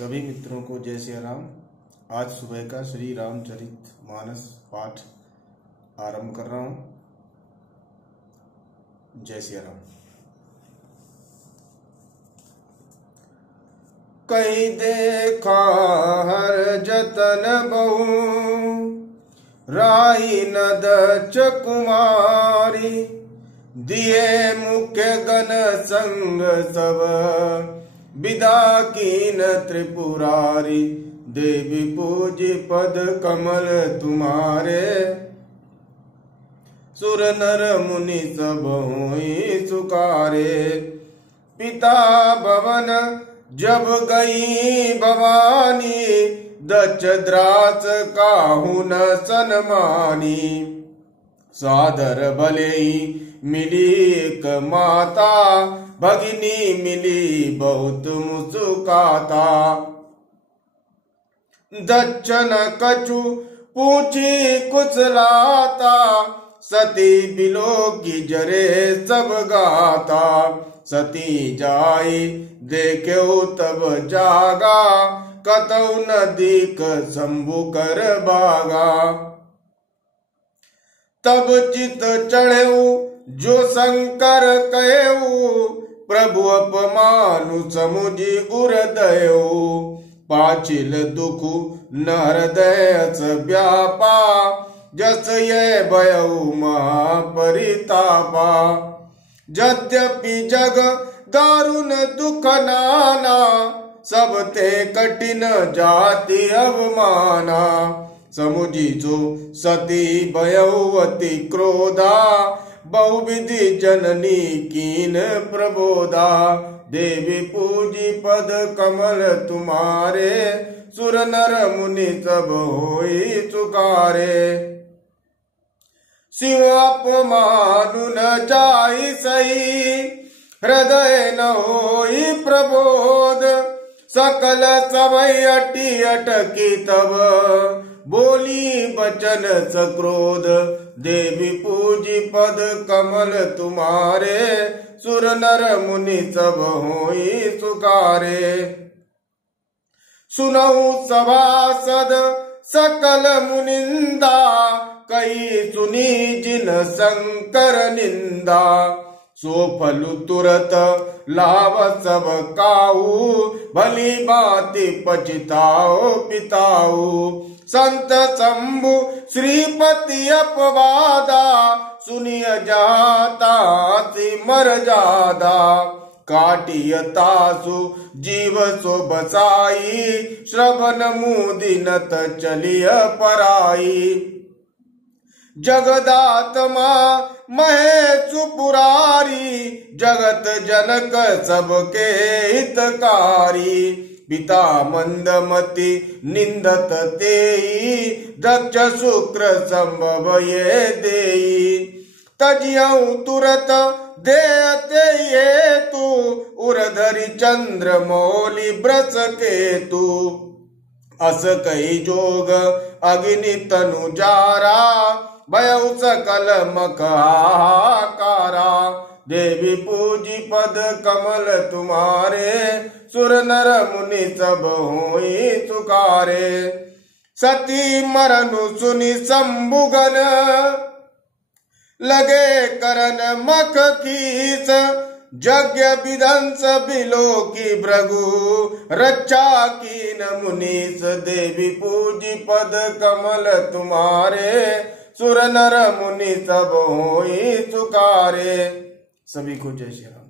सभी मित्रों को जय श्री राम। आज सुबह का श्री रामचरित मानस पाठ आरंभ कर रहा हूं। जय श्री राम। कई देखा हर जतन बहु, राई न दच कुमारी। दिए मुख्य गण संग सब, विदा कीन त्रिपुरारी। देवी पूजी पद कमल तुम्हारे, सुर नर मुनि सब होई सुकारे। पिता भवन जब गई भवानी, दच द्रास काहू न सन्मानी। सादर भले मिली एक माता, भगिनी मिली बहुत मुस्काता। दक्षन कछु पूछी कुशलाता, सती बिलो की जरे सब गाता। सती जाई देख्यो तब जागा, कतौ नदीक शंभु कर बागा। तब चित चढ़ेऊ जो शंकर कहेऊ, प्रभु अपमानु समुझी उर दयऊ। पाचिल दुख न हृदय व्यापा, जस ये भयऊ महापरितापा। यद्यपि जग दारुण दुख नाना, सब ते कठिन जाति अवमाना। समुझी जो सती भयवती क्रोधा, बहुविधि जननी कीन प्रबोधा। देवी पूजी पद कमल तुम्हारे, सुर नर मुनि सब होई चुकारे। शिव अपमानु न जाई सही, हृदय न होई प्रबोध। सकल सबई अटी अटकी तब, बोली बचन सक्रोध। देवी पूजी पद कमल तुम्हारे, सुर नर मुनि सब होई सुकारे। सुनऊ सभासद सकल मुनिंदा, कई सुनी जिन शंकर निंदा। सो फलु तुरत लाभ सब काऊ, भली बाति पछताओ पिताऊ। संत शंभु श्रीपति अपवादा, सुनिय जाता सिमर जादा। काटिय तासु जीव सो बसाई, श्रवण मुदिनत चलिय पराई। जगदात्मा महेशु पुरारी, जगत जनक सबके हितकारी। पिता मंदमति निंदत तेई, दक्ष शुक्र संभव ये देई। तजियऊ तुरत देते ये तू, उरधरि चंद्र मौली ब्रस केतु। अस कई जोग अग्नि तनु जारा, भयउ सकल मख हाहाकारा। देवी पूजी पद कमल तुम्हारे, सुर नर मुनि सब होई सुकारे। सती मरनु सुनि शंभुगन, लगे करन मख कीस। यज्ञ विध्वंस बिलो की भृगु, रक्षा कीन मुनीस। देवी पूजी पद कमल तुम्हारे, सुर नर मुनि सब होई सुकारे। सभी को जय श्री राम।